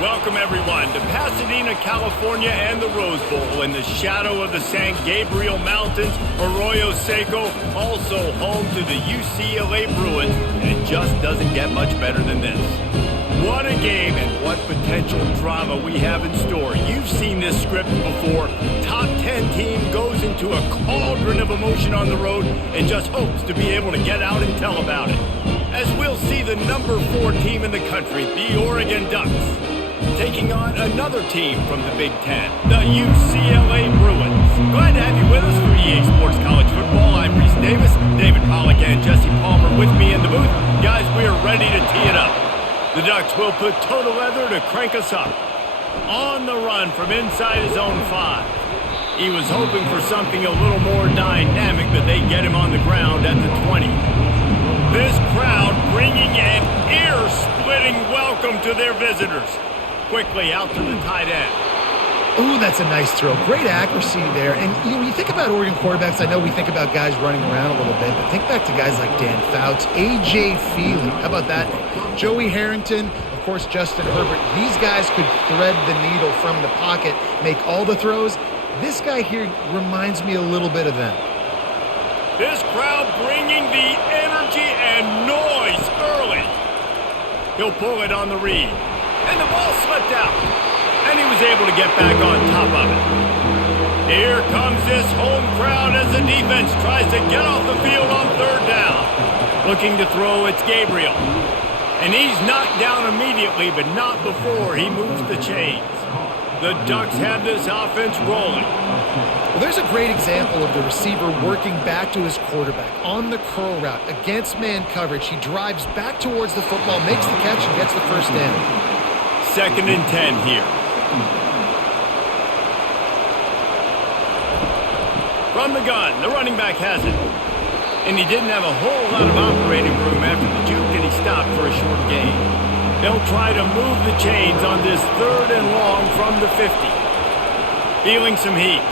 Welcome, everyone, to Pasadena, California and the Rose Bowl in the shadow of the San Gabriel Mountains, Arroyo Seco, also home to the UCLA Bruins, and it just doesn't get much better than this. What a game and what potential drama we have in store. You've seen this script before. Top 10 team goes into a cauldron of emotion on the road and just hopes to be able to get out and tell about it. As we'll see the number 4 team in the country, the Oregon Ducks, taking on another team from the Big Ten, the UCLA Bruins. Glad to have you with us for EA Sports College Football. I'm Reese Davis, David Pollack, and Jesse Palmer with me in the booth. Guys, we are ready to tee it up. The Ducks will put toe to leather to crank us up. On the run from inside his own 5. He was hoping for something a little more dynamic, but they get him on the ground at the 20. This crowd bringing an ear-splitting welcome to their visitors. Quickly out to the tight end. Ooh, that's a nice throw. Great accuracy there. And when you think about Oregon quarterbacks, I know we think about guys running around a little bit, but think back to guys like Dan Fouts, A.J. Feely. How about that? Joey Harrington, of course, Justin Herbert. These guys could thread the needle from the pocket, make all the throws. This guy here reminds me a little bit of them. This crowd bringing the energy and noise early. He'll pull it on the read. And the ball slipped out. And he was able to get back on top of it. Here comes this home crowd as the defense tries to get off the field on 3rd down. Looking to throw, it's Gabriel. And he's knocked down immediately, but not before he moves the chains. The Ducks have this offense rolling. Well, there's a great example of the receiver working back to his quarterback on the curl route against man coverage. He drives back towards the football, makes the catch, and gets the first down. 2nd and 10 here. From the gun, the running back has it. And he didn't have a whole lot of operating room after the juke, and he stopped for a short gain. They'll try to move the chains on this 3rd and long from the 50. Feeling some heat.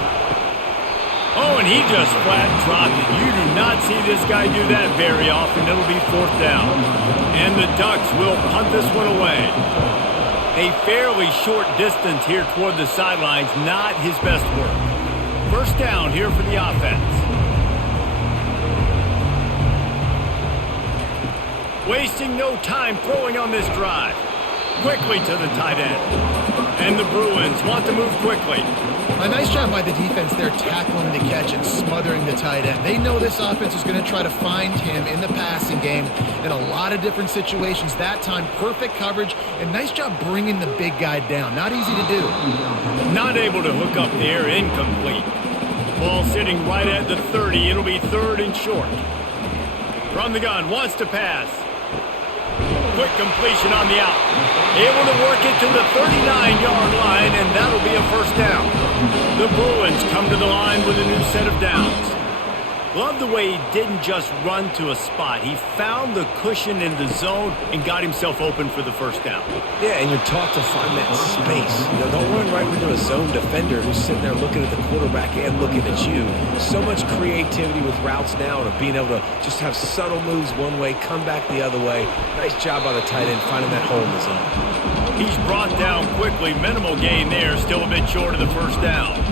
Oh, and he just flat dropped it. You do not see this guy do that very often. It'll be 4th down. And the Ducks will punt this one away. A fairly short distance here toward the sidelines, not his best work. First down here for the offense. Wasting no time throwing on this drive. Quickly to the tight end. And the Bruins want to move quickly. A nice job by the defense there tackling the catch and smothering the tight end. They know this offense is going to try to find him in the passing game in a lot of different situations. That time, perfect coverage, and nice job bringing the big guy down. Not easy to do. Not able to hook up there, incomplete. Ball sitting right at the 30. It'll be 3rd and short. From the gun, wants to pass. Quick completion on the out. Able to work it to the 39-yard line, and that'll be a first down. The Bruins come to the line with a new set of downs. Love the way he didn't just run to a spot. He found the cushion in the zone and got himself open for the first down. Yeah, and you're taught to find that space. Don't run right into a zone defender who's sitting there looking at the quarterback and looking at you. So much creativity with routes now and being able to just have subtle moves one way, come back the other way. Nice job by the tight end finding that hole in the zone. He's brought down quickly. Minimal gain there, still a bit short of the first down.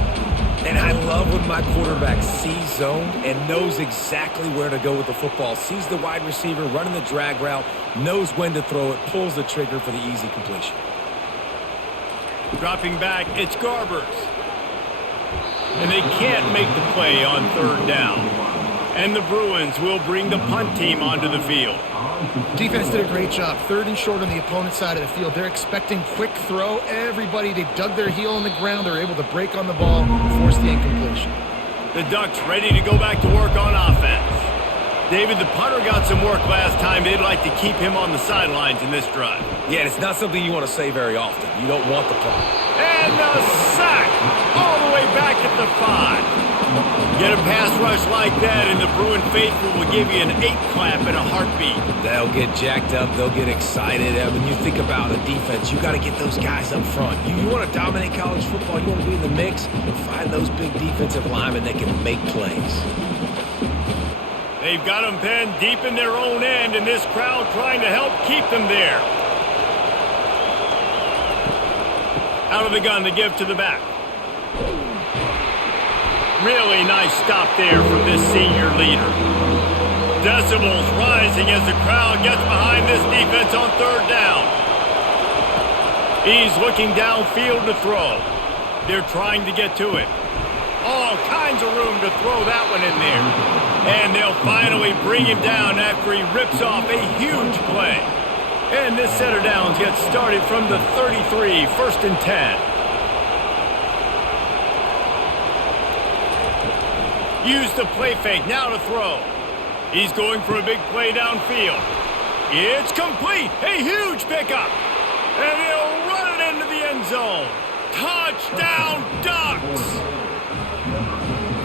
And I love when my quarterback sees zone and knows exactly where to go with the football. Sees the wide receiver running the drag route, knows when to throw it, pulls the trigger for the easy completion. Dropping back, it's Garbers. And they can't make the play on 3rd down. And the Bruins will bring the punt team onto the field. Defense did a great job. 3rd and short on the opponent's side of the field. They're expecting quick throw. Everybody, they dug their heel on the ground. They're able to break on the ball, force the incompletion. The Ducks ready to go back to work on offense. David, the punter got some work last time. They'd like to keep him on the sidelines in this drive. Yeah, and it's not something you want to say very often. You don't want the punt. And a sack all the way back at the 5. Get a pass rush like that, and the Bruin faithful will give you an 8-clap and a heartbeat. They'll get jacked up. They'll get excited. I mean, you think about a defense, you got to get those guys up front. You want to dominate college football. You want to be in the mix. Find those big defensive linemen that can make plays. They've got them penned deep in their own end, and this crowd trying to help keep them there. Out of the gun to give to the back. Really nice stop there from this senior leader. Decibels rising as the crowd gets behind this defense on third down. He's looking downfield to throw. They're trying to get to it. All kinds of room to throw that one in there. And they'll finally bring him down after he rips off a huge play. And this set of downs gets started from the 33, 1st and 10. Use the play fake now to throw. He's going for a big play downfield. It's complete. A huge pickup. And he'll run it into the end zone. Touchdown Ducks!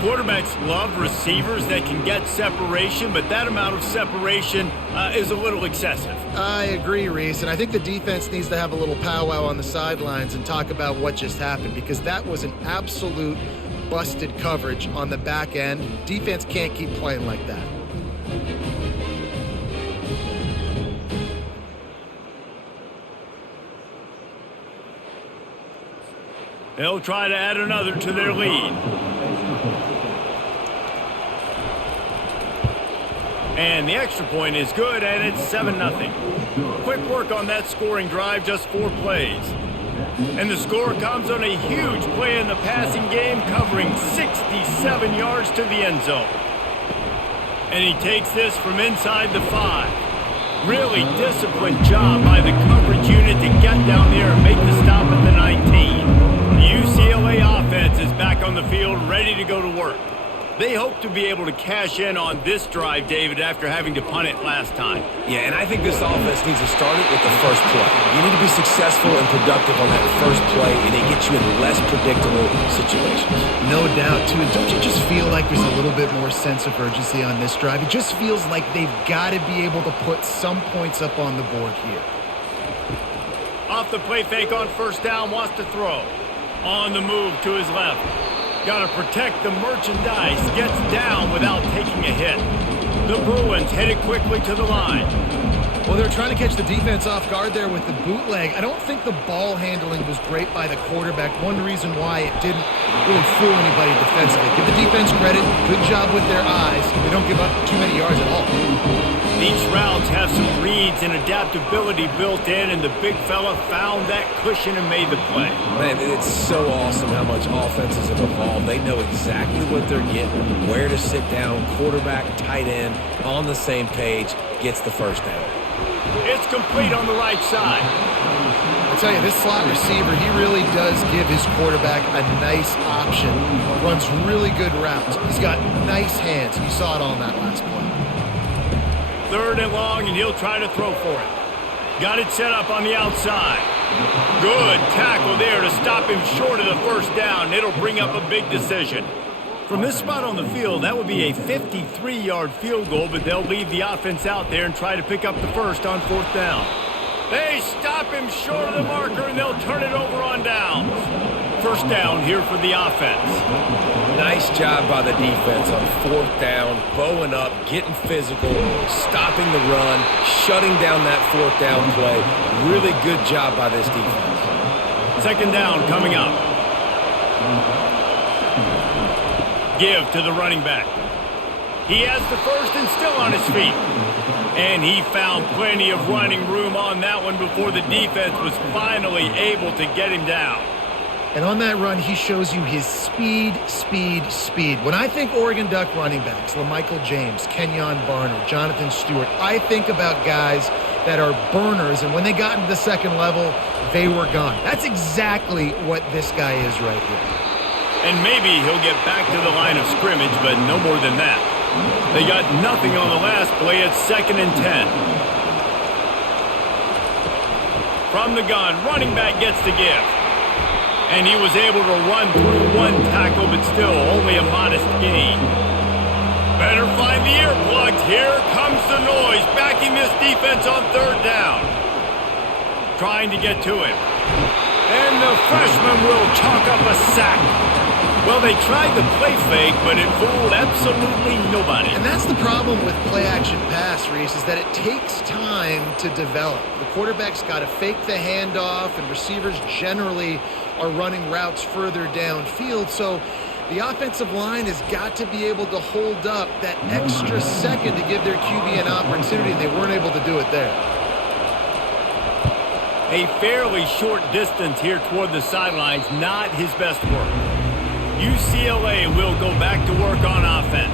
Quarterbacks love receivers that can get separation, but that amount of separation is a little excessive. I agree, Reese, and I think the defense needs to have a little powwow on the sidelines and talk about what just happened, because that was an absolute busted coverage on the back end. Defense can't keep playing like that. They'll try to add another to their lead. And the extra point is good, and it's 7-0. Quick work on that scoring drive, just 4 plays. And the score comes on a huge play in the passing game, covering 67 yards to the end zone. And he takes this from inside the 5. Really disciplined job by the coverage unit to get down there and make the stop at the 19. The UCLA offense is back on the field, ready to go to work. They hope to be able to cash in on this drive, David, after having to punt it last time. Yeah, and I think this offense needs to start it with the first play. You need to be successful and productive on that first play, and it gets you in less predictable situations. No doubt, too. And don't you just feel like there's a little bit more sense of urgency on this drive? It just feels like they've got to be able to put some points up on the board here. Off the play fake on first down, wants to throw. On the move to his left. Got to protect the merchandise. Gets down without taking a hit. The Bruins headed quickly to the line. Well, they're trying to catch the defense off guard there with the bootleg. I don't think the ball handling was great by the quarterback. One reason why it didn't really fool anybody defensively. Give the defense credit. Good job with their eyes. They don't give up too many yards at all. These routes have some reads and adaptability built in, and the big fella found that cushion and made the play. Man, it's so awesome how much offenses have evolved. They know exactly what they're getting, where to sit down, quarterback, tight end, on the same page, gets the first down. It's complete on the right side. I tell you, this slot receiver, he really does give his quarterback a nice option. Runs really good routes. He's got nice hands. You saw it on that last play. 3rd and long, and he'll try to throw for it. Got it set up on the outside. Good tackle there to stop him short of the first down. It'll bring up a big decision. From this spot on the field, that would be a 53-yard field goal, but they'll leave the offense out there and try to pick up the first on 4th down. They stop him short of the marker, and they'll turn it over on downs. First down here for the offense. Nice job by the defense on 4th down, bowing up, getting physical, stopping the run, shutting down that 4th down play. Really good job by this defense. 2nd down coming up. Give to the running back. He has the first and still on his feet. And he found plenty of running room on that one before the defense was finally able to get him down. And on that run, he shows you his speed, speed, speed. When I think Oregon Duck running backs, LaMichael James, Kenyon Barner, Jonathan Stewart, I think about guys that are burners, and when they got into the second level, they were gone. That's exactly what this guy is right here. And maybe he'll get back to the line of scrimmage, but no more than that. They got nothing on the last play. It's 2nd and 10. From the gun, running back gets the give. And he was able to run through one tackle, but still only a modest gain. Better find the earplugs. Here comes the noise, backing this defense on 3rd down. Trying to get to it. And the freshman will chalk up a sack. Well, they tried the play fake, but it fooled absolutely nobody. And that's the problem with play-action pass, Reese, is that it takes time to develop. The quarterback's got to fake the handoff, and receivers generally are running routes further downfield. So the offensive line has got to be able to hold up that extra second to give their QB an opportunity, and they weren't able to do it there. A fairly short distance here toward the sidelines, not his best work. UCLA will go back to work on offense.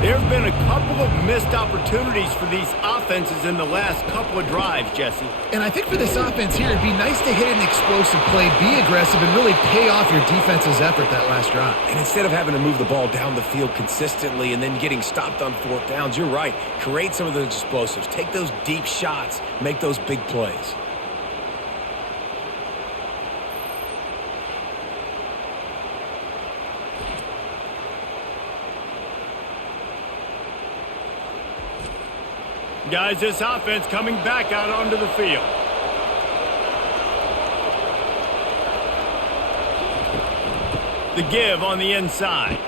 There have been a couple of missed opportunities for these offenses in the last couple of drives, Jesse. And I think for this offense here, it'd be nice to hit an explosive play, be aggressive, and really pay off your defense's effort that last drive. And instead of having to move the ball down the field consistently and then getting stopped on fourth downs, you're right. Create some of those explosives. Take those deep shots. Make those big plays. Guys, this offense coming back out onto the field. The give on the inside.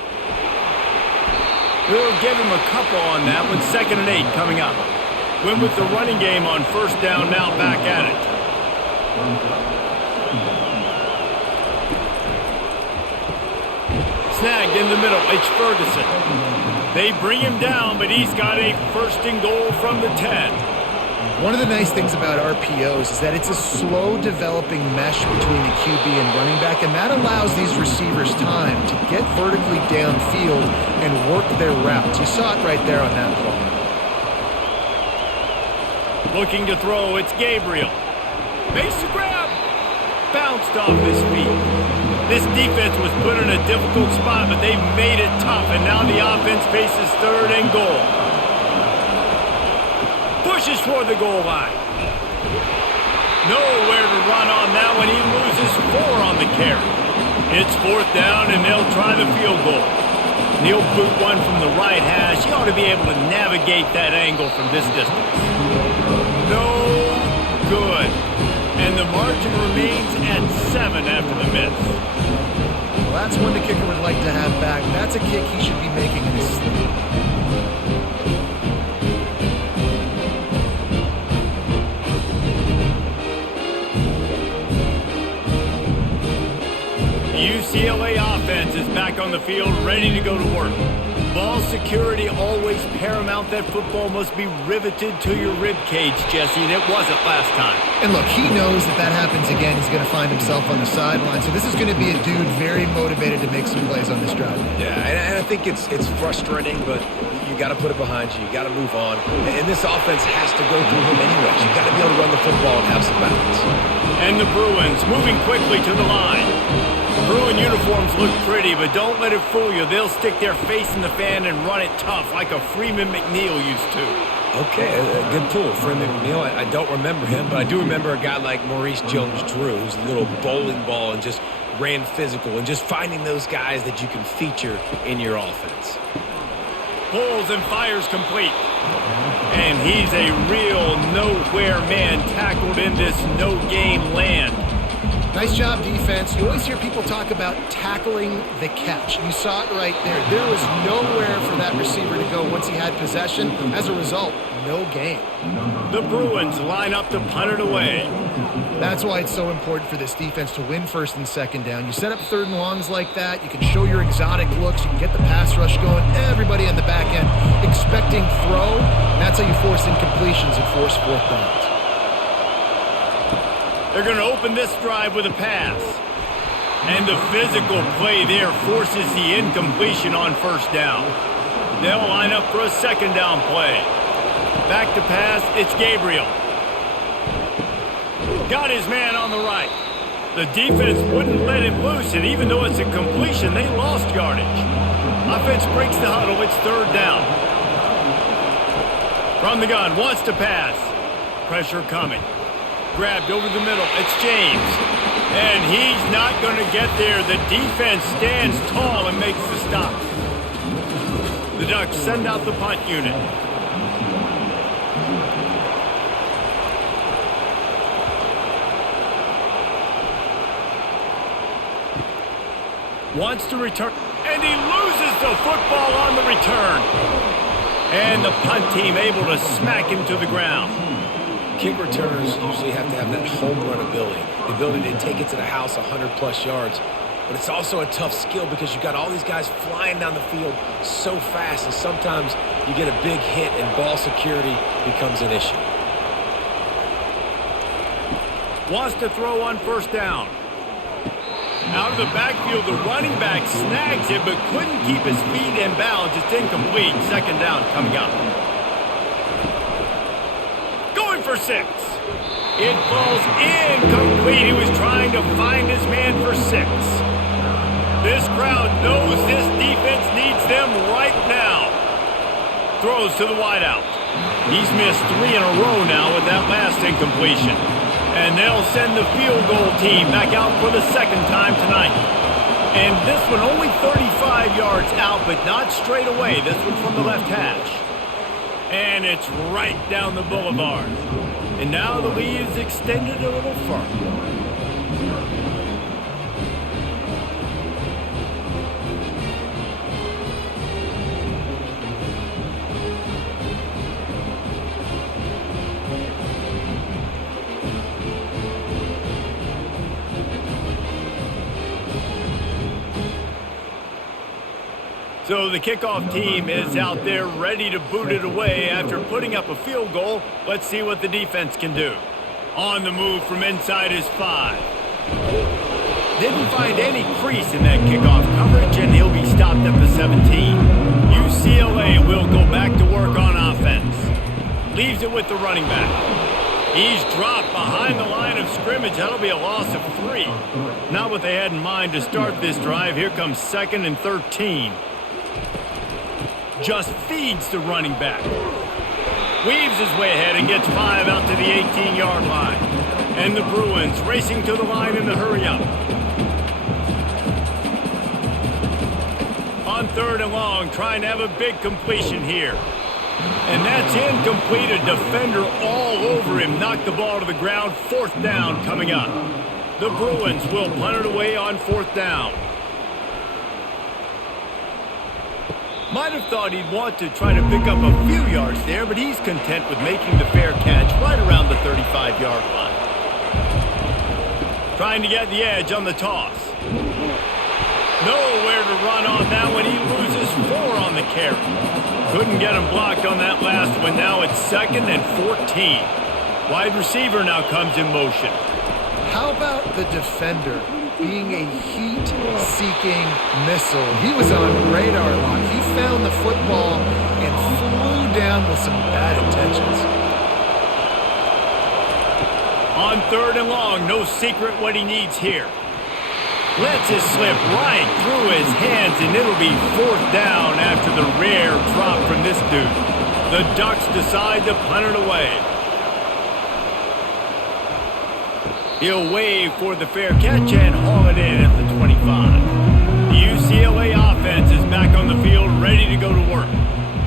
We'll give him a couple on that one. 2nd and 8 coming up. Went with the running game on first down, now back at it. Snagged in the middle. It's Ferguson. They bring him down, but he's got a 1st and goal from the 10. One of the nice things about RPOs is that it's a slow developing mesh between the QB and running back, and that allows these receivers time to get vertically downfield and work their routes. You saw it right there on that play. Looking to throw, it's Gabriel. Makes the grab. Bounced off his feet. This defense was put in a difficult spot, but they've made it tough, and now the offense faces 3rd and goal. Pushes for the goal line. Nowhere to run on that one. He loses 4 on the carry. It's 4th down, and they'll try the field goal. And he'll boot one from the right hash. He ought to be able to navigate that angle from this distance. No good. And the margin remains at 7 after the miss. Well, that's one the kicker would like to have back. That's a kick he should be making in his sleep. The UCLA offense is back on the field, ready to go to work. Ball security always paramount. That football must be riveted to your rib cage, Jesse, and it wasn't last time. And look, he knows that that happens again, he's going to find himself on the sideline. So this is going to be a dude very motivated to make some plays on this drive. Yeah, and I think it's frustrating, but you got to put it behind you. You got to move on. And this offense has to go through him anyways. You got to be able to run the football and have some balance. And the Bruins moving quickly to the line. Bruin uniforms look pretty, but don't let it fool you. They'll stick their face in the fan and run it tough like a Freeman McNeil used to. Okay, a good pull. Freeman McNeil, I don't remember him, but I do remember a guy like Maurice Jones-Drew, who's a little bowling ball and just ran physical, and just finding those guys that you can feature in your offense. Pulls and fires complete. And he's a real nowhere man tackled in this no-game land. Nice job, defense. You always hear people talk about tackling the catch. You saw it right there. There was nowhere for that receiver to go once he had possession. As a result, no gain. The Bruins line up to punt it away. That's why it's so important for this defense to win 1st and 2nd down. You set up 3rd and longs like that. You can show your exotic looks. You can get the pass rush going. Everybody on the back end expecting throw. And that's how you force incompletions and force 4th downs. They're going to open this drive with a pass. And the physical play there forces the incompletion on 1st down. They'll line up for a 2nd down play. Back to pass, it's Gabriel. Got his man on the right. The defense wouldn't let him loose, and even though it's a completion, they lost yardage. Offense breaks the huddle, it's 3rd down. From the gun, wants to pass. Pressure coming. Grabbed over the middle. It's James. And he's not going to get there. The defense stands tall and makes the stop. The Ducks send out the punt unit. Wants to return, and he loses the football on the return. And the punt team able to smack him to the ground. Kick returners usually have to have that home run ability, the ability to take it to the house 100-plus yards. But it's also a tough skill because you've got all these guys flying down the field so fast, and sometimes you get a big hit and ball security becomes an issue. Wants to throw on first down. Out of the backfield, the running back snags it, but couldn't keep his feet in bounds. It's incomplete. Second down coming up. Going for 6. It falls incomplete. He was trying to find his man for 6. This crowd knows this defense needs them right now. Throws to the wideout. He's missed 3 in a row now with that last incompletion. And they'll send the field goal team back out for the second time tonight. And this one only 35 yards out, but not straight away. This one from the left hash. And it's right down the boulevard. And now the lead is extended a little further. So the kickoff team is out there ready to boot it away after putting up a field goal. Let's see what the defense can do. On the move from inside his 5. Didn't find any crease in that kickoff coverage, and he'll be stopped at the 17. UCLA will go back to work on offense. Leaves it with the running back. He's dropped behind the line of scrimmage. That'll be a loss of 3. Not what they had in mind to start this drive. Here comes 2nd and 13. Just feeds the running back. Weaves his way ahead and gets 5 out to the 18-yard line. And the Bruins racing to the line in the hurry-up. On 3rd and long, trying to have a big completion here. And that's incomplete. A defender all over him. Knocked the ball to the ground. 4th down coming up. The Bruins will punt it away on 4th down. Might have thought he'd want to try to pick up a few yards there, but he's content with making the fair catch right around the 35-yard line. Trying to get the edge on the toss. Nowhere to run on that one. He loses 4 on the carry. Couldn't get him blocked on that last one. Now it's 2nd and 14. Wide receiver now comes in motion. How about the defender being a heat-seeking missile? He was on radar lock. He found the football and flew down with some bad intentions. On 3rd and long, no secret what he needs here. Lets it slip right through his hands, and it'll be 4th down after the rare drop from this dude. The Ducks decide to punt it away. He'll wave for the fair catch and haul it in at the 25. The UCLA offense is back on the field, ready to go to work.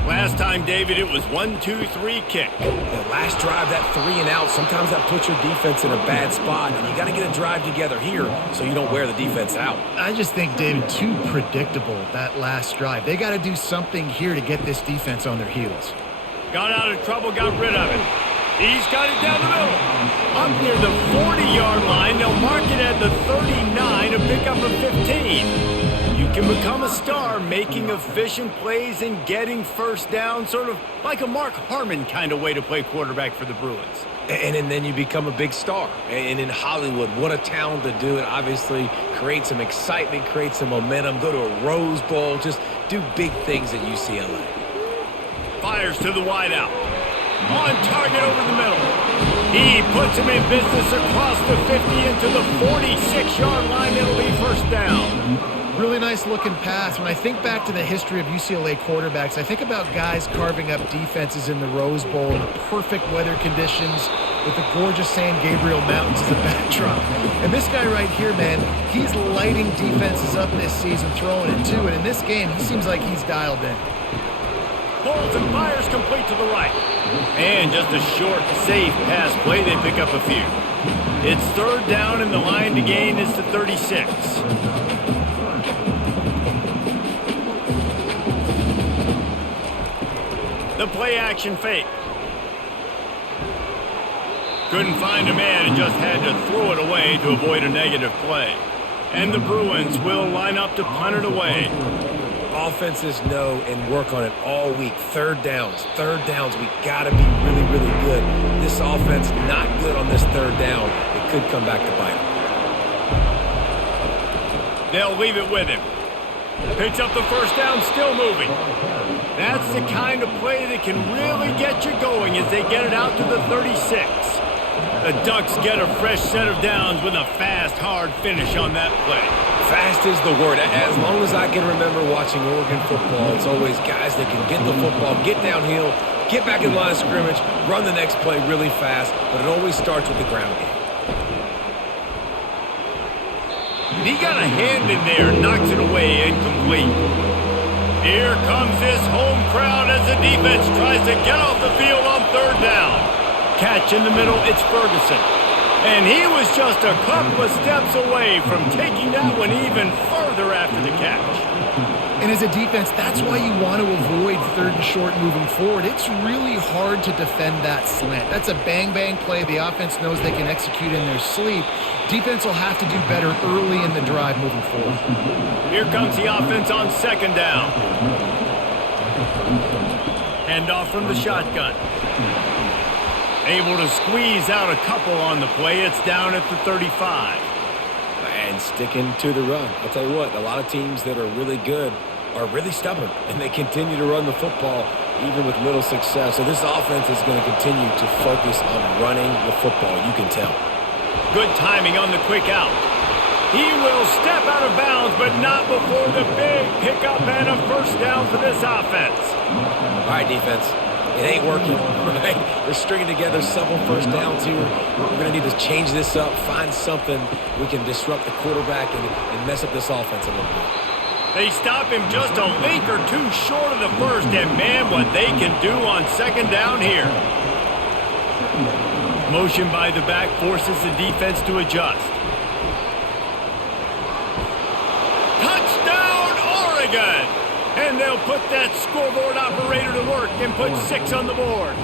Last time, David, it was 1-2-3 kick. The last drive, that 3 and out, sometimes that puts your defense in a bad spot, and you got to get a drive together here so you don't wear the defense out. I just think, David, too predictable, that last drive. They got to do something here to get this defense on their heels. Got out of trouble, got rid of it. He's got it down the middle. Up near the 40-yard line. They'll mark it at the 39 to pick up a 15. You can become a star making efficient plays and getting first down, sort of like a Mark Harmon kind of way to play quarterback for the Bruins. And then you become a big star. And in Hollywood, what a town to do it. Obviously, create some excitement, create some momentum, go to a Rose Bowl, just do big things at UCLA. Fires to the wideout. On target over the middle. He puts him in business across the 50 into the 46-yard line. It'll be first down. Really nice looking pass. When I think back to the history of UCLA quarterbacks, I think about guys carving up defenses in the Rose Bowl in the perfect weather conditions with the gorgeous San Gabriel Mountains as a backdrop. And this guy right here, man, he's lighting defenses up this season, throwing it too. And in this game, he seems like he's dialed in. Pulls and fires complete to the right. And just a short, safe pass play. They pick up a few. It's 3rd down, and the line to gain is to 36. The play action fake. Couldn't find a man and just had to throw it away to avoid a negative play. And the Bruins will line up to punt it away. Offenses know and work on it all week. Third downs, we got to be really, really good. This offense not good on this third down. It could come back to bite them. They'll leave it with him. Picks up the first down, still moving. That's the kind of play that can really get you going as they get it out to the 36. The Ducks get a fresh set of downs with a fast, hard finish on that play. Fast is the word. As long as I can remember watching Oregon football, it's always guys that can get the football, get downhill, get back in the line of scrimmage, run the next play really fast, but it always starts with the ground game. He got a hand in there, knocks it away, incomplete. Here comes this home crowd as the defense tries to get off the field on third down. Catch in the middle, it's Ferguson. And he was just a couple of steps away from taking that one even further after the catch. And as a defense, that's why you want to avoid third and short moving forward. It's really hard to defend that slant. That's a bang-bang play the offense knows they can execute in their sleep. Defense will have to do better early in the drive moving forward. Here comes the offense on second down. Handoff from the shotgun. Able to squeeze out a couple on the play. It's down at the 35. And sticking to the run. I'll tell you what, a lot of teams that are really good are really stubborn, and they continue to run the football even with little success. So this offense is going to continue to focus on running the football, you can tell. Good timing on the quick out. He will step out of bounds, but not before the big pickup and a first down for this offense. All right, defense. It ain't working, right? We're stringing together several first downs here. We're going to need to change this up, find something we can disrupt the quarterback and mess up this offense a little bit. They stop him just a link or two short of the first, and man, what they can do on second down here. Motion by the back forces the defense to adjust. Touchdown, Oregon! And they'll put that scoreboard operator to work and put 6 on the board.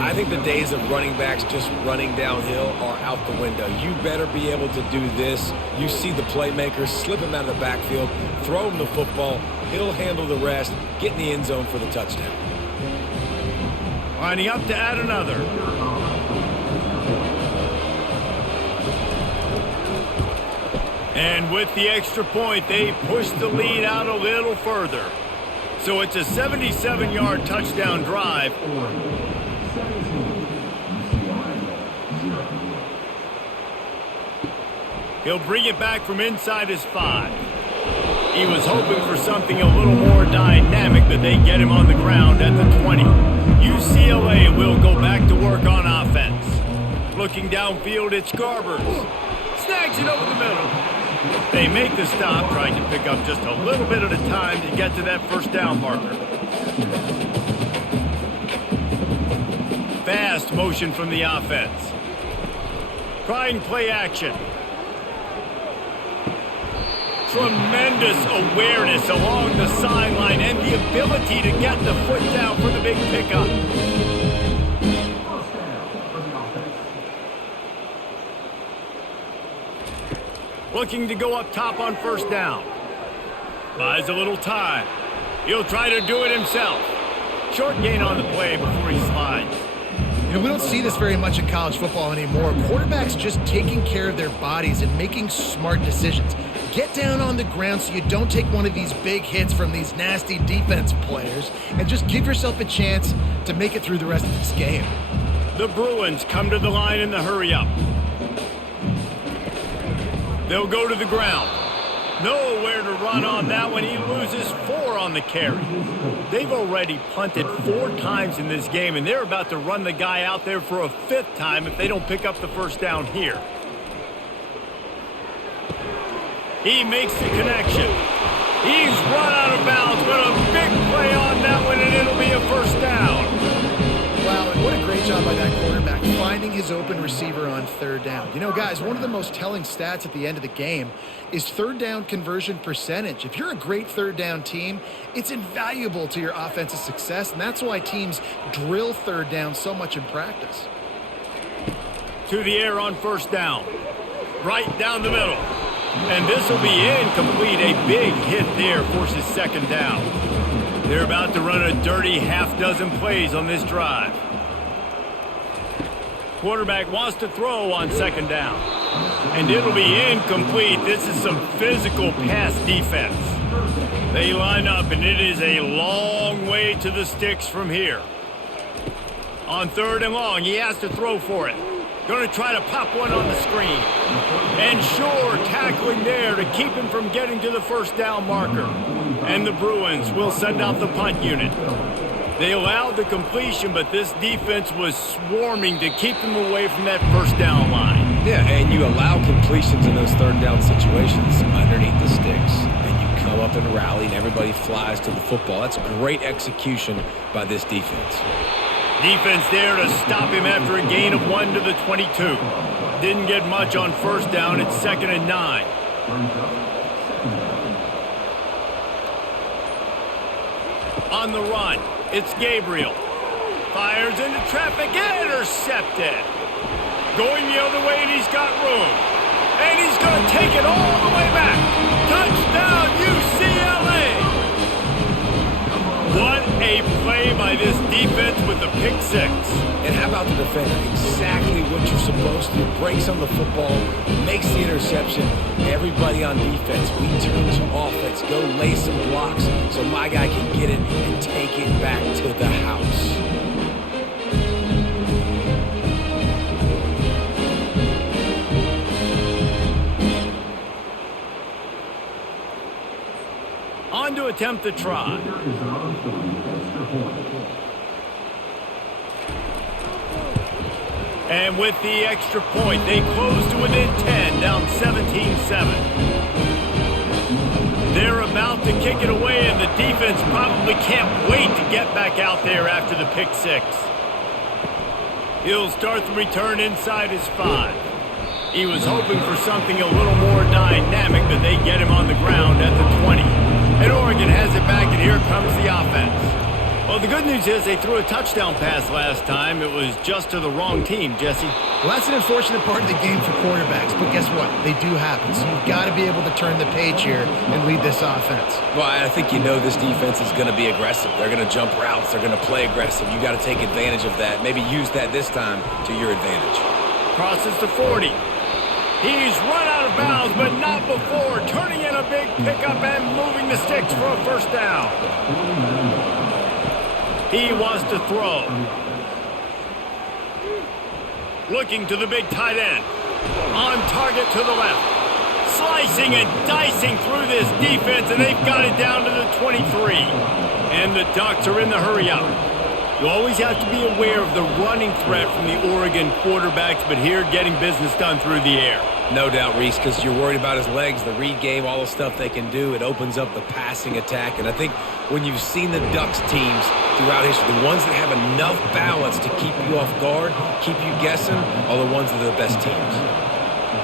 I think the days of running backs just running downhill are out the window. You better be able to do this. You see the playmakers, slip him out of the backfield, throw him the football, he'll handle the rest, get in the end zone for the touchdown. Lining up to add another. And with the extra point, they push the lead out a little further. So it's a 77-yard touchdown drive. He'll bring it back from inside his 5. He was hoping for something a little more dynamic, but they get him on the ground at the 20. UCLA will go back to work on offense. Looking downfield, it's Garbers. Snags it over the middle. They make the stop, trying to pick up just a little bit at a time to get to that first down marker. Fast motion from the offense. Trying play action. Tremendous awareness along the sideline and the ability to get the foot down for the big pickup. Looking to go up top on first down. Buys a little time. He'll try to do it himself. Short gain on the play before he slides. You know, we don't see this very much in college football anymore. Quarterbacks just taking care of their bodies and making smart decisions. Get down on the ground so you don't take one of these big hits from these nasty defense players and just give yourself a chance to make it through the rest of this game. The Bruins come to the line in the hurry-up. They'll go to the ground. Nowhere to run on that one. He loses 4 on the carry. They've already punted 4 times in this game, and they're about to run the guy out there for a 5th time if they don't pick up the first down here. He makes the connection. He's run out of bounds, but a big play on that one, and it'll be a first down. Wow, and what a great job by that quarterback, finding finding his open receiver on third down. You know, guys, one of the most telling stats at the end of the game is third down conversion percentage. If you're a great third down team, it's invaluable to your offensive success, and that's why teams drill third down so much in practice. To the air on first down. Right down the middle. And this will be incomplete. A big hit there forces second down. They're about to run a dirty half-dozen plays on this drive. Quarterback wants to throw on second down. And it'll be incomplete. This is some physical pass defense. They line up, and it is a long way to the sticks from here. On third and long, he has to throw for it. Going to try to pop one on the screen. And sure, tackling there to keep him from getting to the first down marker. And the Bruins will send out the punt unit. They allowed the completion, but this defense was swarming to keep them away from that first down line. Yeah, and you allow completions in those third down situations underneath the sticks. And you come up and rally, and everybody flies to the football. That's great execution by this defense. Defense there to stop him after a gain of 1 to the 22. Didn't get much on first down. It's 2nd and 9. On the run, it's Gabriel. Fires into traffic, intercepted. Going the other way, and he's got room. And he's going to take it all the way back. Touchdown, UCLA! What a play by this defense with the pick six. And how about the defender? Exactly what you're supposed to do. Breaks on the football, makes the interception. Everybody on defense, we turn to offense. Go lay some blocks so my guy can get it and take it back to the house. On to attempt the try. And with the extra point, they close to within 10, down 17-7. They're about to kick it away, and the defense probably can't wait to get back out there after the pick six. He'll start the return inside his 5. He was hoping for something a little more dynamic, but they get him on the ground at the 20. And Oregon has it back, and here comes the offense. Well, the good news is they threw a touchdown pass last time. It was just to the wrong team, Jesse. Well, that's an unfortunate part of the game for quarterbacks, but guess what? They do happen. So you've got to be able to turn the page here and lead this offense. Well, I think you know this defense is going to be aggressive. They're going to jump routes. They're going to play aggressive. You got to take advantage of that. Maybe use that this time to your advantage. Crosses the 40. He's run out of bounds, but not before. Turning in a big pickup and moving the sticks for a first down. He wants to throw. Looking to the big tight end. On target to the left. Slicing and dicing through this defense, and they've got it down to the 23. And the Ducks are in the hurry-up. You always have to be aware of the running threat from the Oregon quarterbacks, but here getting business done through the air. No doubt, Reese, because you're worried about his legs, the read game, all the stuff they can do. It opens up the passing attack. And I think when you've seen the Ducks teams throughout history, the ones that have enough balance to keep you off guard, keep you guessing, are the ones that are the best teams.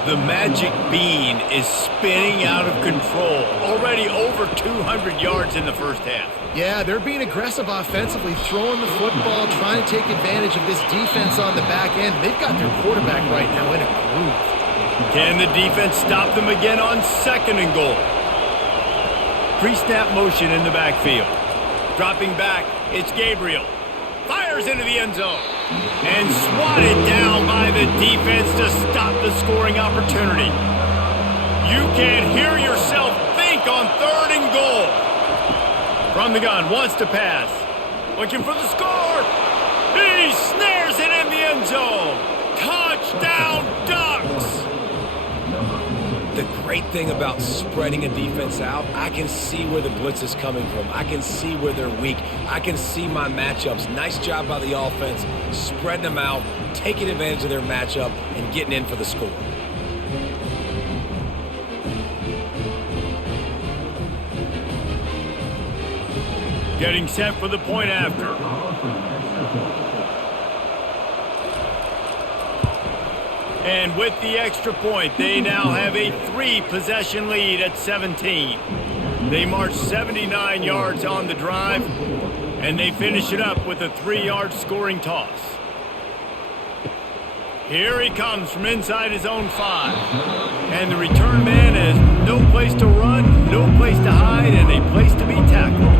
The magic bean is spinning out of control. Already over 200 yards in the first half. Yeah, they're being aggressive offensively, throwing the football, trying to take advantage of this defense on the back end. They've got their quarterback right now in a groove. Can the defense stop them again on 2nd and goal? Pre-snap motion in the backfield. Dropping back, it's Gabriel. Fires into the end zone. And swatted down by the defense to stop the scoring opportunity. You can hear yourself think on 3rd and goal. From the gun, wants to pass. Looking for the score. He snares it in the end zone. Touchdown, Ducks! The great thing about spreading a defense out, I can see where the blitz is coming from. I can see where they're weak. I can see my matchups. Nice job by the offense, spreading them out, taking advantage of their matchup, and getting in for the score. Getting set for the point after. And with the extra point, they now have a 3-possession lead at 17. They march 79 yards on the drive, and they finish it up with a 3-yard scoring toss. Here he comes from inside his own 5. And the return man has no place to run, no place to hide, and a place to be tackled.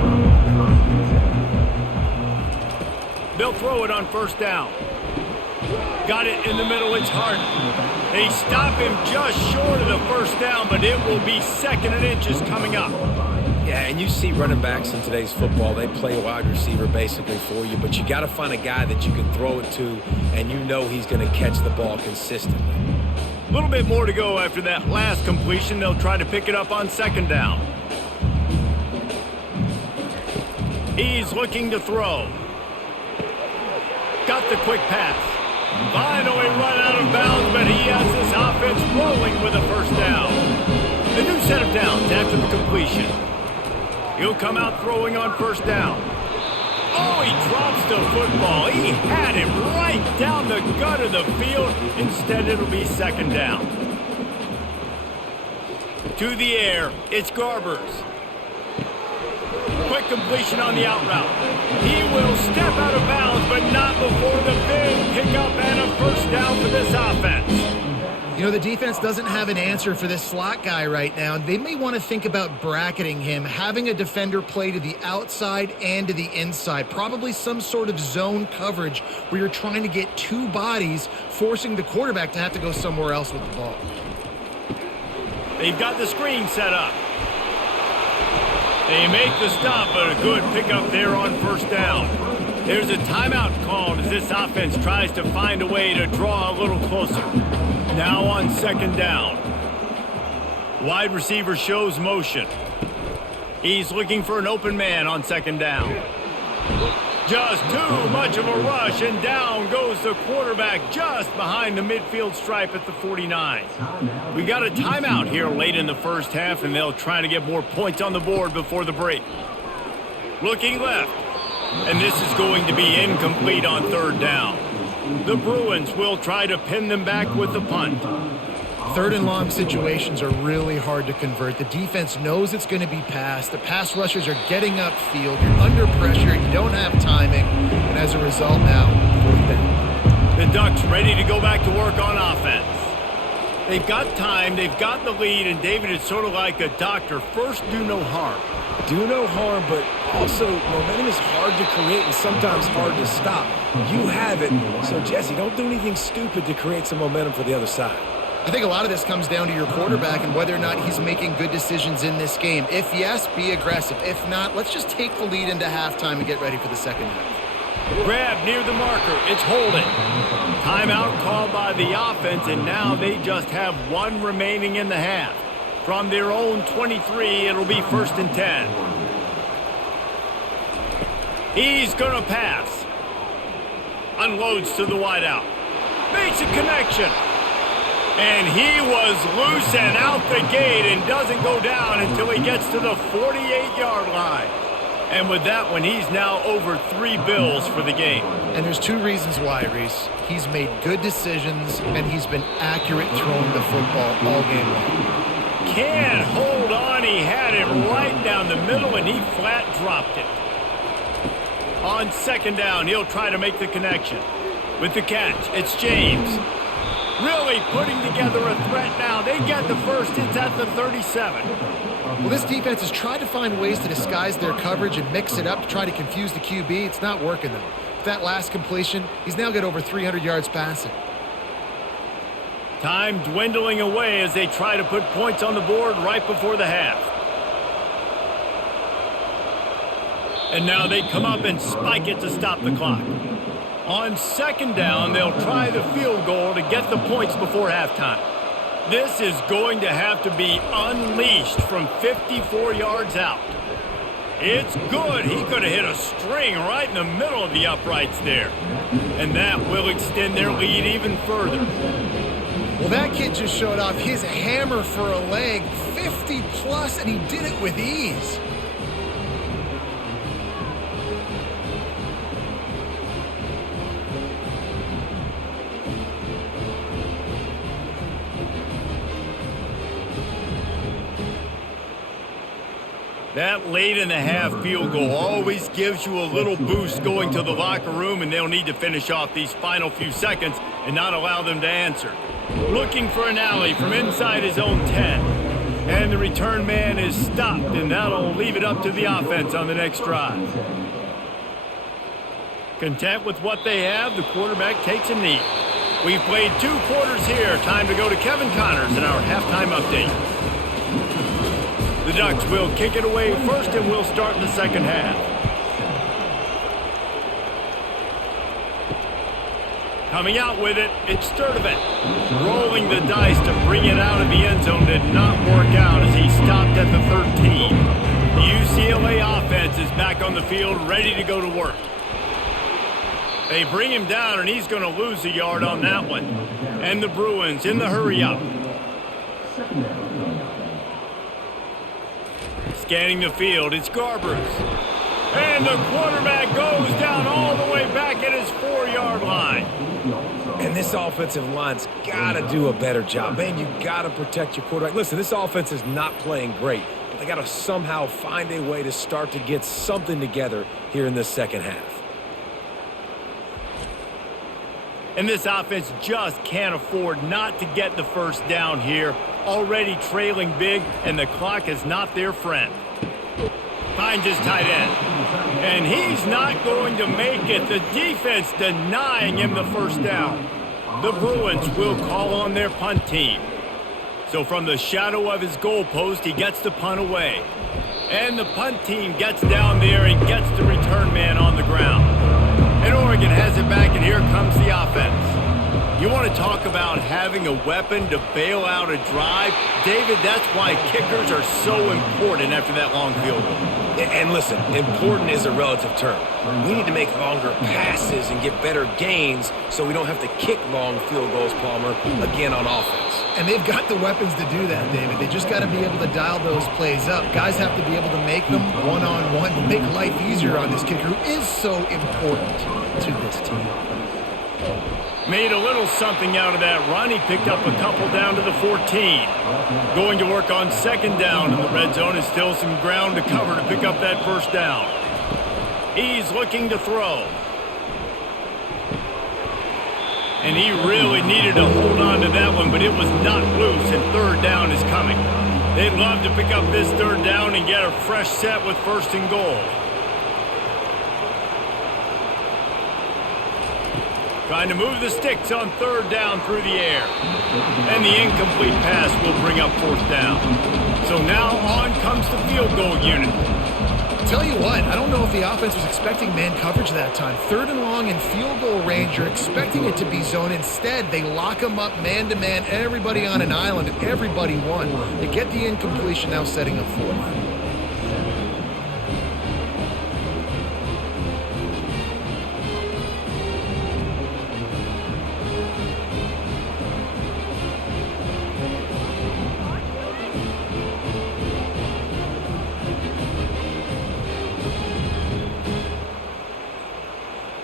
They'll throw it on first down. Got it in the middle, it's Harden. They stop him just short of the first down, but it will be 2nd and inches coming up. Yeah, and you see running backs in today's football, they play wide receiver basically for you, but you got to find a guy that you can throw it to, and you know he's going to catch the ball consistently. A little bit more to go after that last completion. They'll try to pick it up on 2nd down. He's looking to throw. Got the quick pass. Finally run out of bounds, but he has this offense rolling with a first down. A new set of downs after the completion. He'll come out throwing on first down. Oh, he drops the football. He had it right down the gut of the field. Instead, it'll be 2nd down. To the air, it's Garbers. Quick completion on the out route. He will step out of bounds, but not before the big pickup and a first down for this offense. You know, the defense doesn't have an answer for this slot guy right now. They may want to think about bracketing him, having a defender play to the outside and to the inside. Probably some sort of zone coverage where you're trying to get 2 bodies, forcing the quarterback to have to go somewhere else with the ball. They've got the screen set up. They make the stop, but a good pickup there on first down. There's a timeout called as this offense tries to find a way to draw a little closer. Now on 2nd down. Wide receiver shows motion. He's looking for an open man on 2nd down. Just too much of a rush, and down goes the quarterback just behind the midfield stripe at the 49. We got a timeout here late in the first half, and they'll try to get more points on the board before the break. Looking left, and this is going to be incomplete on 3rd down. The Bruins will try to pin them back with the punt. 3rd and long situations are really hard to convert. The defense knows it's going to be passed. The pass rushers are getting upfield. You're under pressure. You don't have timing. And as a result now, 4th down. The Ducks ready to go back to work on offense. They've got time. They've got the lead. And David, it's sort of like a doctor. First, do no harm. Do no harm, but also momentum is hard to create and sometimes hard to stop. You have it. So, Jesse, don't do anything stupid to create some momentum for the other side. I think a lot of this comes down to your quarterback and whether or not he's making good decisions in this game. If yes, be aggressive. If not, let's just take the lead into halftime and get ready for the 2nd half. Grab near the marker. It's holding. Timeout called by the offense, and now they just have 1 remaining in the half. From their own 23, it'll be 1st and 10. He's going to pass. Unloads to the wideout. Makes a connection. And he was loose and out the gate and doesn't go down until he gets to the 48-yard line. And with that one, he's now over 3 bills for the game. And there's 2 reasons why, Reese. He's made good decisions, and he's been accurate throwing the football all game long. Can't hold on. He had it right down the middle, and he flat dropped it. On 2nd down, he'll try to make the connection. With the catch, it's James. Really putting together a threat now. They get the first. It's at the 37. Well, this defense has tried to find ways to disguise their coverage and mix it up to try to confuse the QB. It's not working, though. With that last completion, he's now got over 300 yards passing. Time dwindling away as they try to put points on the board right before the half. And now they come up and spike it to stop the clock. On 2nd down, they'll try the field goal to get the points before halftime. This is going to have to be unleashed from 54 yards out. It's good. He could have hit a string right in the middle of the uprights there. And that will extend their lead even further. Well, that kid just showed off his hammer for a leg, 50-plus, and he did it with ease. That late in the half field goal always gives you a little boost going to the locker room, and they'll need to finish off these final few seconds and not allow them to answer. Looking for an alley from inside his own 10. And the return man is stopped, and that'll leave it up to the offense on the next drive. Content with what they have, the quarterback takes a knee. We've played 2 quarters here. Time to go to Kevin Connors in our halftime update. The Ducks will kick it away first, and we'll start in the second half. Coming out with it, it's Sturdivant. Rolling the dice to bring it out of the end zone did not work out as he stopped at the 13. The UCLA offense is back on the field, ready to go to work. They bring him down, and he's going to lose a yard on that one. And the Bruins in the hurry-up. Scanning the field, it's Garbers. And the quarterback goes down all the way back at his 4-yard line. And this offensive line's got to do a better job. Man, you got to protect your quarterback. Listen, this offense is not playing great, but they got to somehow find a way to start to get something together here in this second half. And this offense just can't afford not to get the first down here. Already trailing big, and the clock is not their friend. Finds his tight end. And he's not going to make it. The defense denying him the first down. The Bruins will call on their punt team. So from the shadow of his goalpost, he gets the punt away. And the punt team gets down there and gets the return man on the ground. And Oregon has it back, and here comes the offense. You want to talk about having a weapon to bail out a drive? David, that's why kickers are so important after that long field goal. And listen, important is a relative term. We need to make longer passes and get better gains so we don't have to kick long field goals, Palmer, again on offense. And they've got the weapons to do that, David. They just got to be able to dial those plays up. Guys have to be able to make them one-on-one to make life easier on this kicker who is so important to this team. Made a little something out of that run. He picked up a couple down to the 14. Going to work on second down in the red zone. Is still some ground to cover to pick up that first down. He's looking to throw. And he really needed to hold on to that one, but it was not loose, and third down is coming. They'd love to pick up this third down and get a fresh set with first and goal. Trying to move the sticks on third down through the air. And the incomplete pass will bring up fourth down. So now on comes the field goal unit. Tell you what, I don't know if the offense was expecting man coverage that time. Third and long in field goal range, you're expecting it to be zone. Instead, they lock them up man-to-man, everybody on an island, and everybody won. They get the incompletion, now setting up fourth.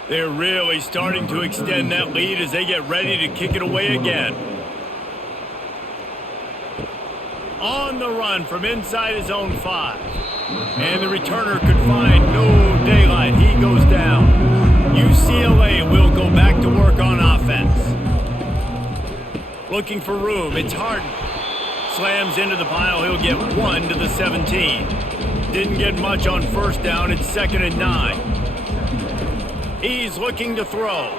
They're really starting to extend that lead as they get ready to kick it away again. On the run from inside his own 5. And the returner could find no daylight. He goes down. UCLA will go back to work on offense. Looking for room. It's Harden. Slams into the pile. He'll get 1 to the 17. Didn't get much on first down. It's 2nd and 9. He's looking to throw.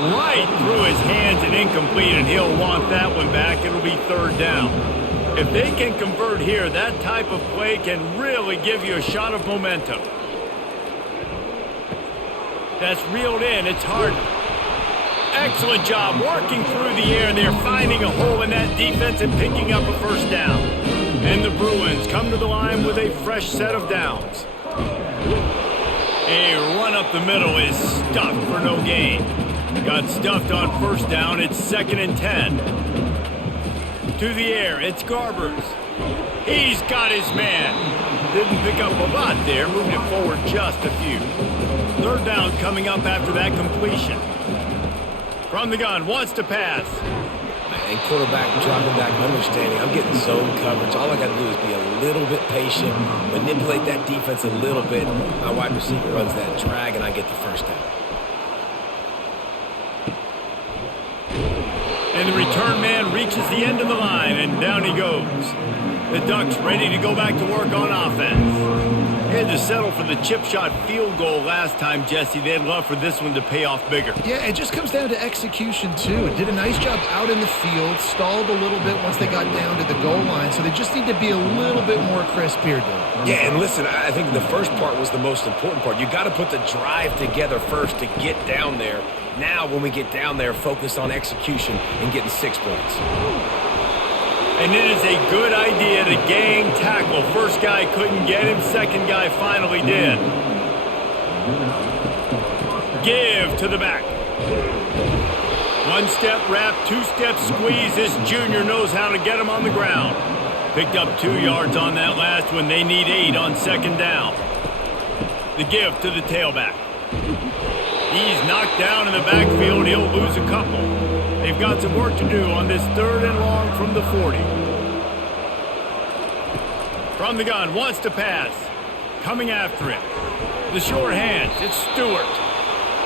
Right through his hands and incomplete, and he'll want that one back. It'll be third down. If they can convert here, that type of play can really give you a shot of momentum. That's reeled in. It's Harden. Excellent job working through the air. They're finding a hole in that defense and picking up a first down. And the Bruins come to the line with a fresh set of downs. A run up the middle is stuffed for no gain. Got stuffed on first down. It's 2nd and 10. To the air, it's Garbers. He's got his man. Didn't pick up a lot there, moved it forward just a few. Third down coming up after that completion. From the gun, wants to pass. And quarterback dropping back, understanding I'm getting zone coverage. All I got to do is be a little bit patient, manipulate that defense a little bit. My wide receiver runs that drag, and I get the first down. And the return man reaches the end of the line, and down he goes. The Ducks ready to go back to work on offense. They had to settle for the chip shot field goal last time, Jesse. They'd love for this one to pay off bigger. Yeah, it just comes down to execution, too. It did a nice job out in the field, stalled a little bit once they got down to the goal line, so they just need to be a little bit more crisp here, Dave. Yeah, and listen, I think the first part was the most important part. You got to put the drive together first to get down there. Now, when we get down there, focus on execution and getting 6 points. And it is a good idea to gang tackle. First guy couldn't get him. Second guy finally did. Give to the back. One-step wrap, two-step squeeze. This junior knows how to get him on the ground. Picked up 2 yards on that last one. They need 8 on second down. The give to the tailback. He's knocked down in the backfield. He'll lose a couple. They've got some work to do on this 3rd and long from the 40. From the gun, wants to pass. Coming after it. The short hands, it's Stewart.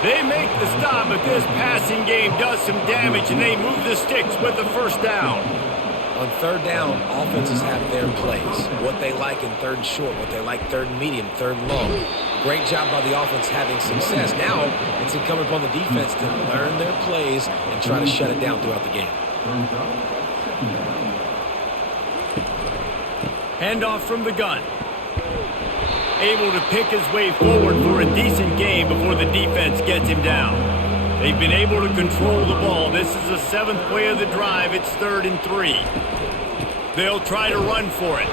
They make the stop, but this passing game does some damage, and they move the sticks with the first down. On 3rd down, offenses have their plays. What they like in 3rd and short, what they like 3rd and medium, 3rd and long. Great job by the offense having success. Now, it's incumbent upon the defense to learn their plays and try to shut it down throughout the game. Handoff from the gun. Able to pick his way forward for a decent game before the defense gets him down. They've been able to control the ball. This is the 7th play of the drive. It's 3rd and 3. They'll try to run for it.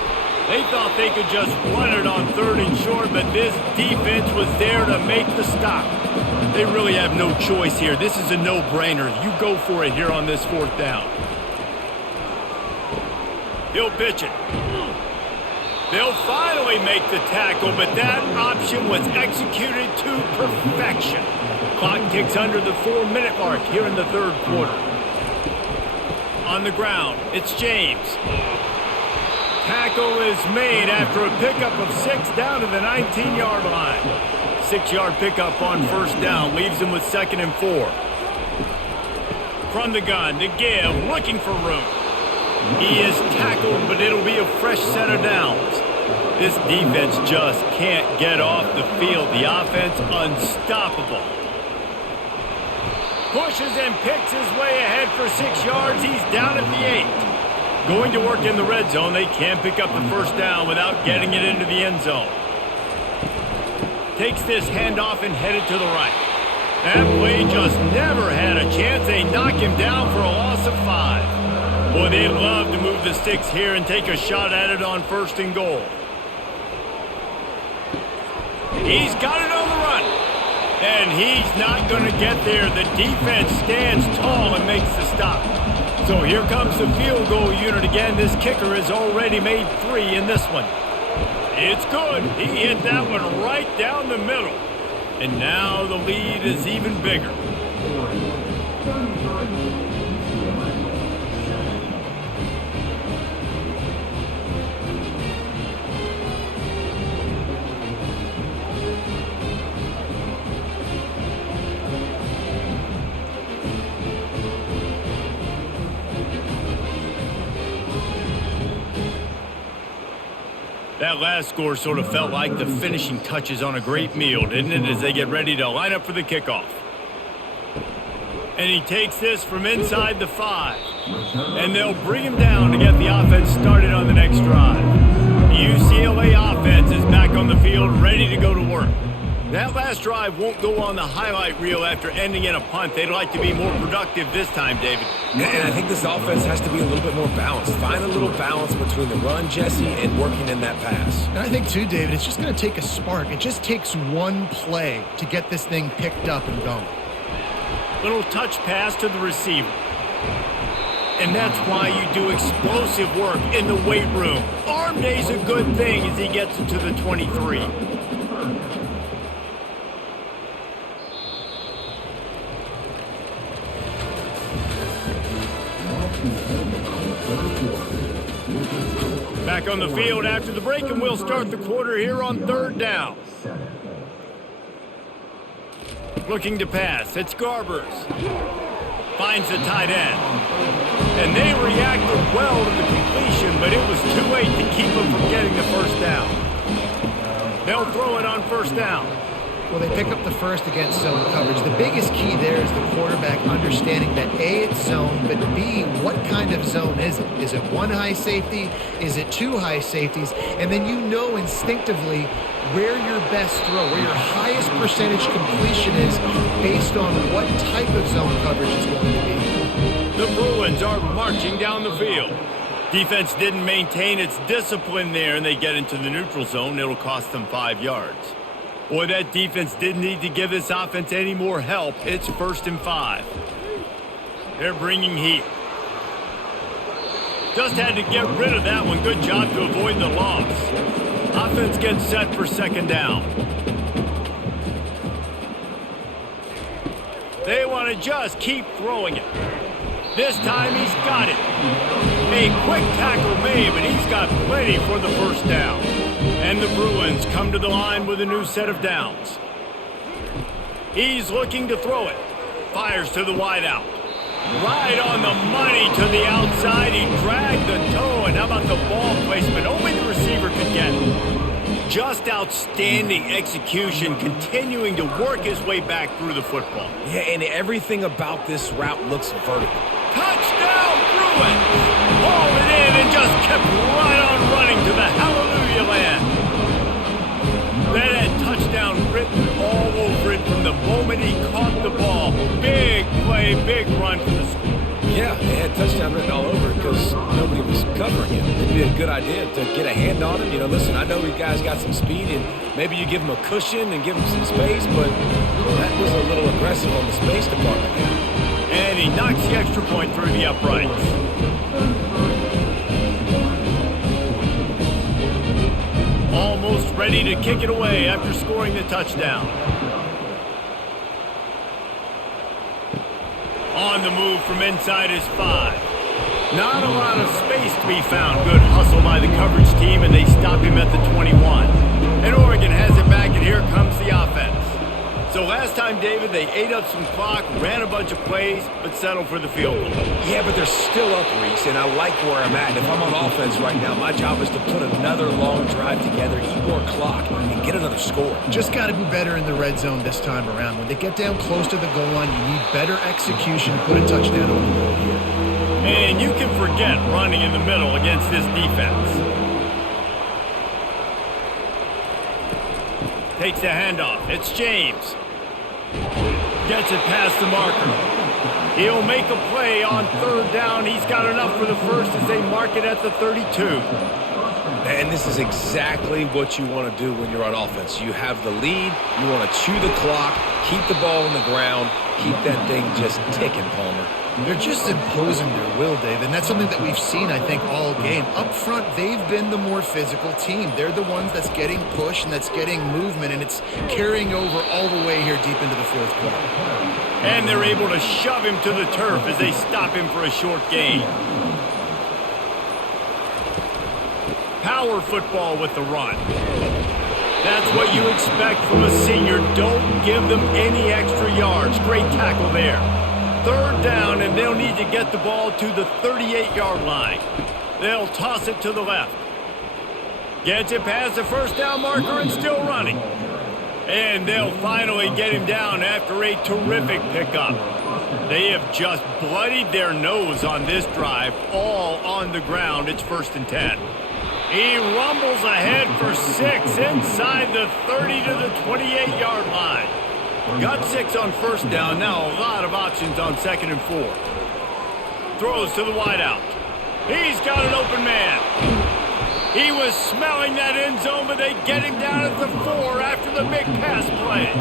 They thought they could just run it on 3rd and short, but this defense was there to make the stop. They really have no choice here. This is a no-brainer. You go for it here on this 4th down. He'll pitch it. They'll finally make the tackle, but that option was executed to perfection. Clock ticks under the 4-minute mark here in the 3rd quarter. On the ground, it's James. Tackle is made after a pickup of 6 down to the 19-yard line. 6-yard pickup on 1st down leaves him with 2nd and 4. From the gun, the give, looking for room. He is tackled, but it'll be a fresh set of downs. This defense just can't get off the field. The offense unstoppable. Pushes and picks his way ahead for 6 yards. He's down at the 8. Going to work in the red zone. They can't pick up the 1st down without getting it into the end zone. Takes this handoff and headed to the right. That play just never had a chance. They knock him down for a loss of 5. Boy, they'd love to move the sticks here and take a shot at it on 1st and goal. He's got it on the run. And he's not going to get there. The defense stands tall and makes the stop. So here comes the field goal unit again. This kicker has already made 3 in this one. It's good. He hit that one right down the middle. And now the lead is even bigger. That last score sort of felt like the finishing touches on a great meal, didn't it, as they get ready to line up for the kickoff. And he takes this from inside the 5. And they'll bring him down to get the offense started on the next drive. The UCLA offense is back on the field, ready to go to work. That last drive won't go on the highlight reel after ending in a punt. They'd like to be more productive this time, David. And I think this offense has to be a little bit more balanced. Find a little balance between the run, Jesse, and working in that pass. And I think, too, David, it's just going to take a spark. It just takes one play to get this thing picked up and going. Little touch pass to the receiver. And that's why you do explosive work in the weight room. Arm day's a good thing as he gets it to the 23. Back on the field after the break, and we'll start the quarter here on 3rd down. Looking to pass, it's Garbers. Finds the tight end. And they reacted well to the completion, but it was too late to keep them from getting the first down. They'll throw it on 1st down. Well, they pick up the first against zone coverage. The biggest key there is the quarterback understanding that A, it's zone, but B, what kind of zone is it? Is it 1 high safety? Is it 2 high safeties? And then you know instinctively where your best throw, where your highest percentage completion is based on what type of zone coverage is going to be. The Bruins are marching down the field. Defense didn't maintain its discipline there, and they get into the neutral zone. It'll cost them 5 yards. Boy, that defense didn't need to give this offense any more help. It's 1st and 5. They're bringing heat. Just had to get rid of that one. Good job to avoid the loss. Offense gets set for 2nd down. They want to just keep throwing it. This time he's got it. A quick tackle made, but he's got plenty for the 1st down. And the Bruins come to the line with a new set of downs. He's looking to throw it. Fires to the wideout. Right on the money to the outside. He dragged the toe, and how about the ball placement? Only the receiver could get it. Just outstanding execution, continuing to work his way back through the football. Yeah, and everything about this route looks vertical. Touchdown, Bruins! Hauled it in and just kept right on running to the hallelujah land. That had touchdown written all over it from the moment he caught the ball. Big play, big run for the score. Yeah, they had touchdown written all over it because nobody was covering him. It'd be a good idea to get a hand on him. You know, listen, I know these guys got some speed, and maybe you give him a cushion and give him some space, but that was a little aggressive on the space department there. And he knocks the extra point through the uprights. Almost ready to kick it away after scoring the touchdown. On the move from inside his 5. Not a lot of space to be found. Good hustle by the coverage team, and they stop him at the 21. And Oregon has it back, and here comes the offense. So last time, David, they ate up some clock, ran a bunch of plays, but settled for the field goal. Yeah, but they're still up, Reese, and I like where I'm at. And if I'm on offense right now, my job is to put another long drive together, eat more clock, and get another score. Just got to be better in the red zone this time around. When they get down close to the goal line, you need better execution to put a touchdown on the board here. And you can forget running in the middle against this defense. Takes the handoff. It's James. Gets it past the marker. He'll make a play on 3rd down. He's got enough for the first as they mark it at the 32. And this is exactly what you want to do when you're on offense. You have the lead. You want to chew the clock, keep the ball on the ground, keep that thing just ticking, Palmer. They're just imposing their will, Dave, and that's something that we've seen, I think, all game. Up front, they've been the more physical team. They're the ones that's getting pushed and that's getting movement, and it's carrying over all the way here deep into the 4th quarter. And they're able to shove him to the turf as they stop him for a short gain. Power football with the run. That's what you expect from a senior. Don't give them any extra yards. Great tackle there. 3rd down, and they'll need to get the ball to the 38-yard line. They'll toss it to the left. Gets it past the 1st down marker and still running. And they'll finally get him down after a terrific pickup. They have just bloodied their nose on this drive, all on the ground. It's 1st and 10. He rumbles ahead for 6 inside the 30 to the 28-yard line. Got 6 on 1st down. Now a lot of options on 2nd and 4. Throws to the wideout. He's got an open man. He was smelling that end zone, but they get him down at the 4 after the big pass play.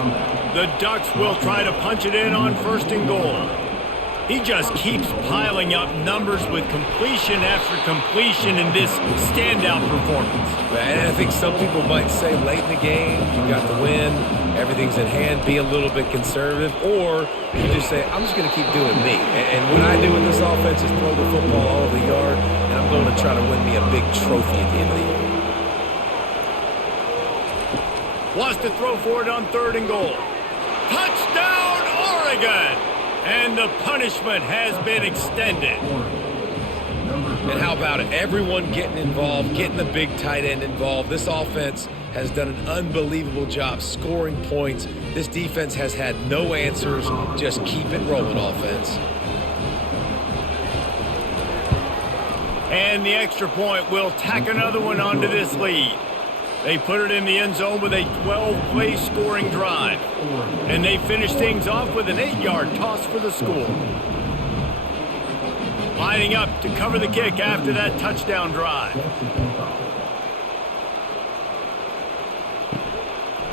The Ducks will try to punch it in on 1st and goal. He just keeps piling up numbers with completion after completion in this standout performance. And I think some people might say late in the game, you got the win, everything's in hand, be a little bit conservative, or you just say, I'm just going to keep doing me. And what I do with this offense is throw the football all over the yard, and I'm going to try to win me a big trophy at the end of the year. Wants to throw for it on 3rd and goal. Touchdown, Oregon! And the punishment has been extended. And how about it? Everyone getting involved, getting the big tight end involved. This offense has done an unbelievable job scoring points. This defense has had no answers. Just keep it rolling, offense. And the extra point will tack another one onto this lead. They put it in the end zone with a 12-play scoring drive. And they finish things off with an 8-yard toss for the score. Lining up to cover the kick after that touchdown drive.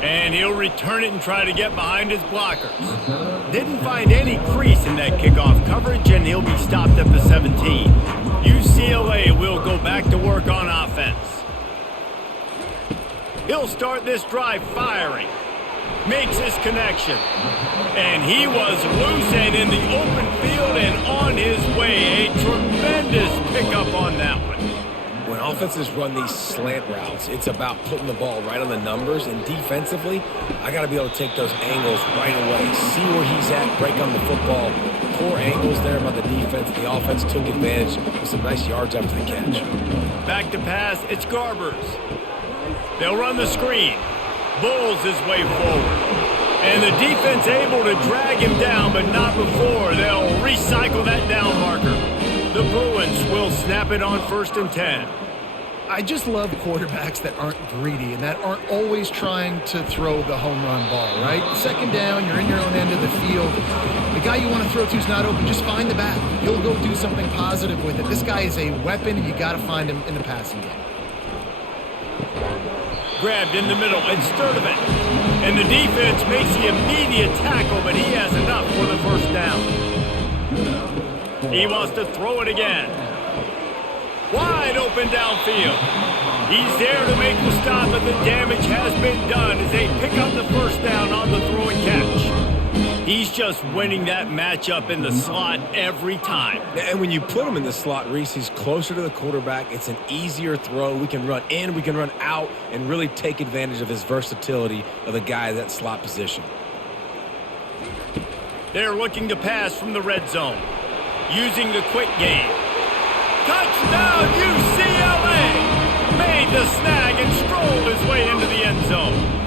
And he'll return it and try to get behind his blockers. Didn't find any crease in that kickoff coverage, and he'll be stopped at the 17. UCLA will go back to work on offense. He'll start this drive firing. Makes his connection. And he was loose and in the open field and on his way. A tremendous pickup on that one. When offenses run these slant routes, it's about putting the ball right on the numbers. And defensively, I got to be able to take those angles right away. See where he's at, break on the football. Poor angles there by the defense. The offense took advantage with some nice yards after the catch. Back to pass, it's Garbers. They'll run the screen. Bulls his way forward. And the defense able to drag him down, but not before. They'll recycle that down marker. The Bruins will snap it on 1st and 10. I just love quarterbacks that aren't greedy and that aren't always trying to throw the home run ball, right? 2nd down, you're in your own end of the field. The guy you want to throw to is not open. Just find the back. He'll go do something positive with it. This guy is a weapon, and you got to find him in the passing game. Grabbed in the middle, and Sturdivant. And the defense makes the immediate tackle, but he has enough for the 1st down. He wants to throw it again. Wide open downfield. He's there to make the stop, but the damage has been done as they pick up the 1st down on the throw and catch. He's just winning that matchup in the slot every time. And when you put him in the slot, Reese, he's closer to the quarterback. It's an easier throw. We can run in, we can run out, and really take advantage of his versatility of the guy in that slot position. They're looking to pass from the red zone, using the quick game. Touchdown, UCLA! Made the snag and strolled his way into the end zone.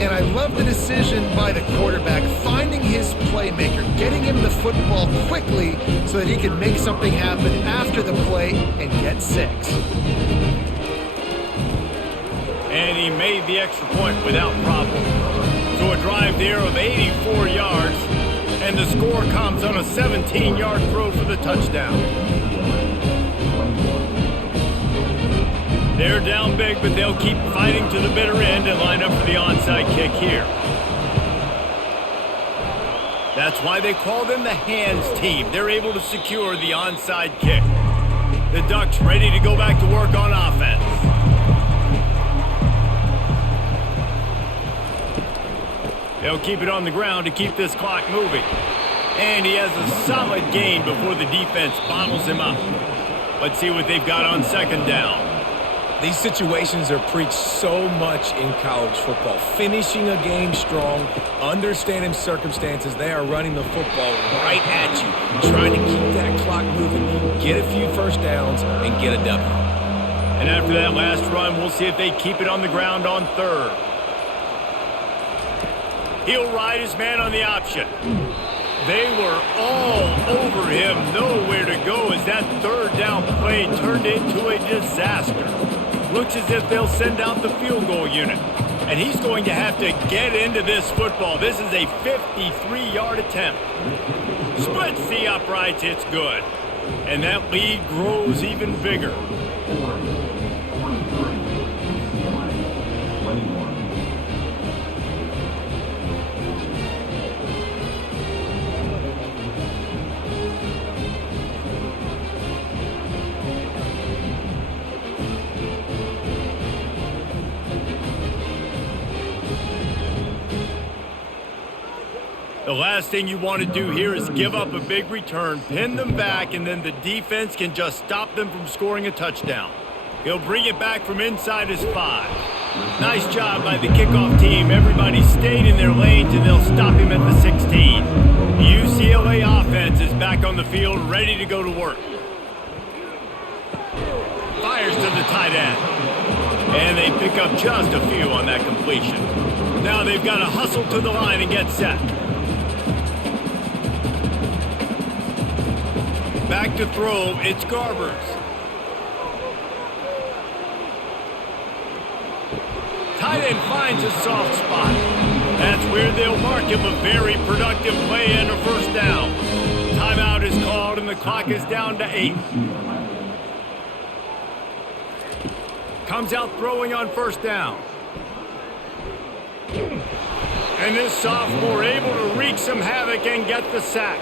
And I love the decision by the quarterback, finding his playmaker, getting him the football quickly so that he can make something happen after the play and get 6. And he made the extra point without problem. So a drive there of 84 yards, and the score comes on a 17-yard throw for the touchdown. They're down big, but they'll keep fighting to the bitter end and line up for the onside kick here. That's why they call them the hands team. They're able to secure the onside kick. The Ducks ready to go back to work on offense. They'll keep it on the ground to keep this clock moving. And he has a solid gain before the defense bottles him up. Let's see what they've got on 2nd down. These situations are preached so much in college football. Finishing a game strong, understanding circumstances. They are running the football right at you, trying to keep that clock moving, get a few 1st downs, and get a W. And after that last run, we'll see if they keep it on the ground on 3rd. He'll ride his man on the option. They were all over him, nowhere to go as that 3rd down play turned into a disaster. Looks as if they'll send out the field goal unit. And he's going to have to get into this football. This is a 53-yard attempt. Splits the uprights, it's good. And that lead grows even bigger. last thing you want to do here is give up a big return, pin them back, and then the defense can just stop them from scoring a touchdown. He'll bring it back from inside his 5. Nice job by the kickoff team. Everybody stayed in their lanes, and they'll stop him at the 16. The UCLA offense is back on the field, ready to go to work. Fires to the tight end. And they pick up just a few on that completion. Now they've got to hustle to the line and get set. Back to throw, it's Garbers. Tight end finds a soft spot. That's where they'll mark him. A very productive play and a first down. Timeout is called and the clock is down to 8. Comes out throwing on first down. And this sophomore able to wreak some havoc and get the sack.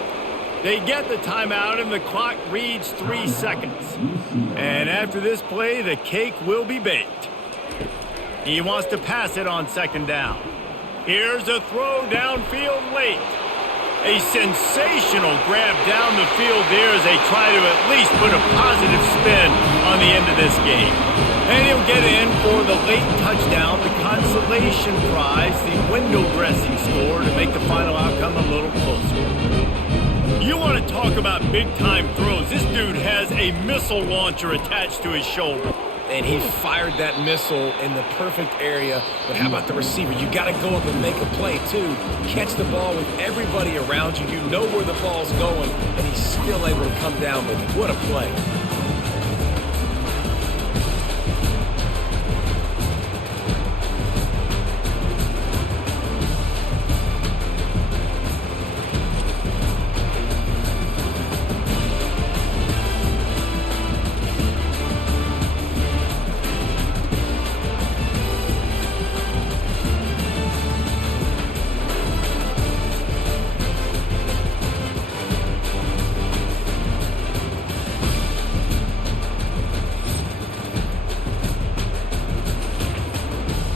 They get the timeout and the clock reads 3 seconds. And after this play, the cake will be baked. He wants to pass it on second down. Here's a throw downfield late. A sensational grab down the field there as they try to at least put a positive spin on the end of this game. And he'll get in for the late touchdown, the consolation prize, the window dressing score to make the final outcome a little closer. You want to talk about big-time throws. This dude has a missile launcher attached to his shoulder. And he fired that missile in the perfect area. But how about the receiver? You got to go up and make a play, too. Catch the ball with everybody around you. You know where the ball's going, and he's still able to come down with it. What a play.